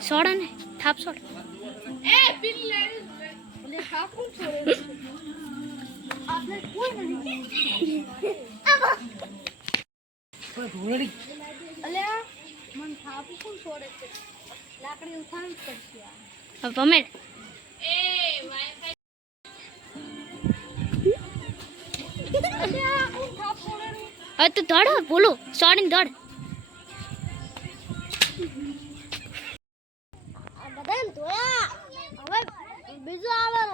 Sådan. Tap sort. Æh, vildt lækkert. બોલો sorry દોડ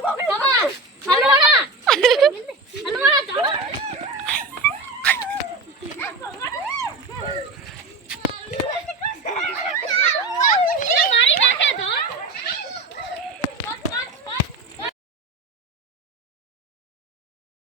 lang. Okay